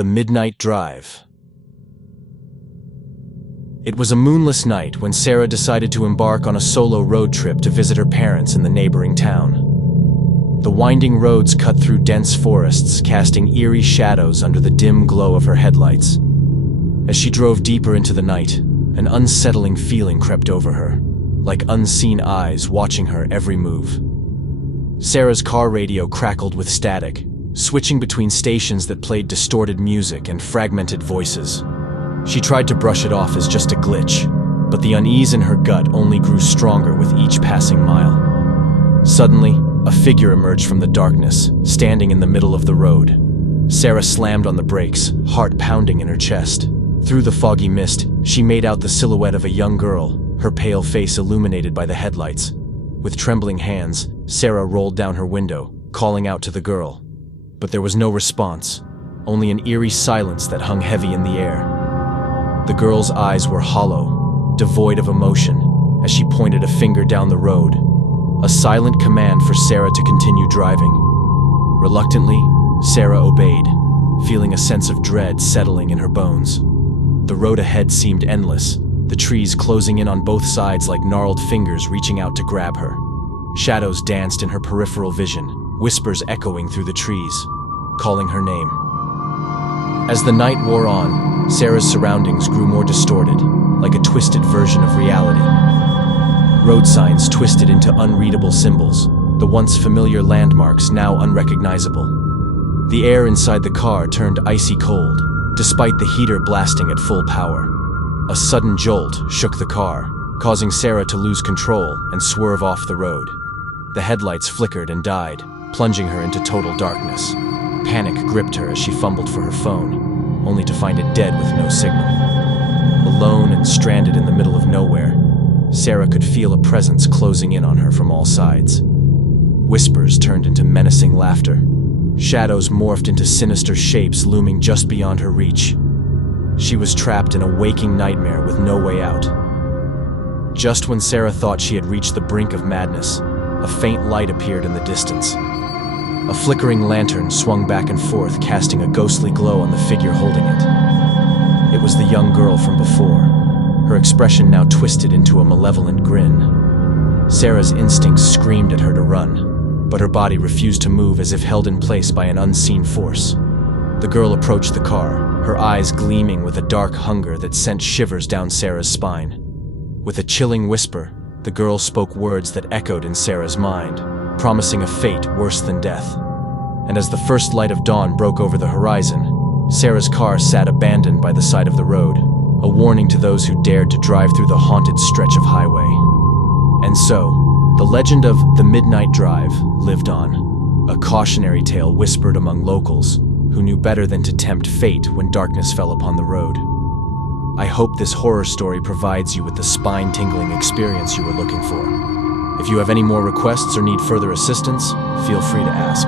The Midnight Drive. It was a moonless night when Sarah decided to embark on a solo road trip to visit her parents in the neighboring town. The winding roads cut through dense forests, casting eerie shadows under the dim glow of her headlights. As she drove deeper into the night, an unsettling feeling crept over her, like unseen eyes watching her every move. Sarah's car radio crackled with static, switching between stations that played distorted music and fragmented voices. She tried to brush it off as just a glitch, but the unease in her gut only grew stronger with each passing mile. Suddenly, a figure emerged from the darkness, standing in the middle of the road. Sarah slammed on the brakes, heart pounding in her chest. Through the foggy mist, she made out the silhouette of a young girl, her pale face illuminated by the headlights. With trembling hands, Sarah rolled down her window, calling out to the girl. But there was no response, only an eerie silence that hung heavy in the air. The girl's eyes were hollow, devoid of emotion, as she pointed a finger down the road, a silent command for Sarah to continue driving. Reluctantly, Sarah obeyed, feeling a sense of dread settling in her bones. The road ahead seemed endless, the trees closing in on both sides like gnarled fingers reaching out to grab her. Shadows danced in her peripheral vision, whispers echoing through the trees, calling her name. As the night wore on, Sarah's surroundings grew more distorted, like a twisted version of reality. Road signs twisted into unreadable symbols, the once familiar landmarks now unrecognizable. The air inside the car turned icy cold, despite the heater blasting at full power. A sudden jolt shook the car, causing Sarah to lose control and swerve off the road. The headlights flickered and died, plunging her into total darkness. Panic gripped her as she fumbled for her phone, only to find it dead with no signal. Alone and stranded in the middle of nowhere, Sarah could feel a presence closing in on her from all sides. Whispers turned into menacing laughter. Shadows morphed into sinister shapes looming just beyond her reach. She was trapped in a waking nightmare with no way out. Just when Sarah thought she had reached the brink of madness, a faint light appeared in the distance. A flickering lantern swung back and forth, casting a ghostly glow on the figure holding it. It was the young girl from before, her expression now twisted into a malevolent grin. Sarah's instincts screamed at her to run, but her body refused to move as if held in place by an unseen force. The girl approached the car, her eyes gleaming with a dark hunger that sent shivers down Sarah's spine. With a chilling whisper, the girl spoke words that echoed in Sarah's mind, promising a fate worse than death. And as the first light of dawn broke over the horizon, Sarah's car sat abandoned by the side of the road, a warning to those who dared to drive through the haunted stretch of highway. And so, the legend of the Midnight Drive lived on, a cautionary tale whispered among locals who knew better than to tempt fate when darkness fell upon the road. I hope this horror story provides you with the spine-tingling experience you were looking for. If you have any more requests or need further assistance, feel free to ask.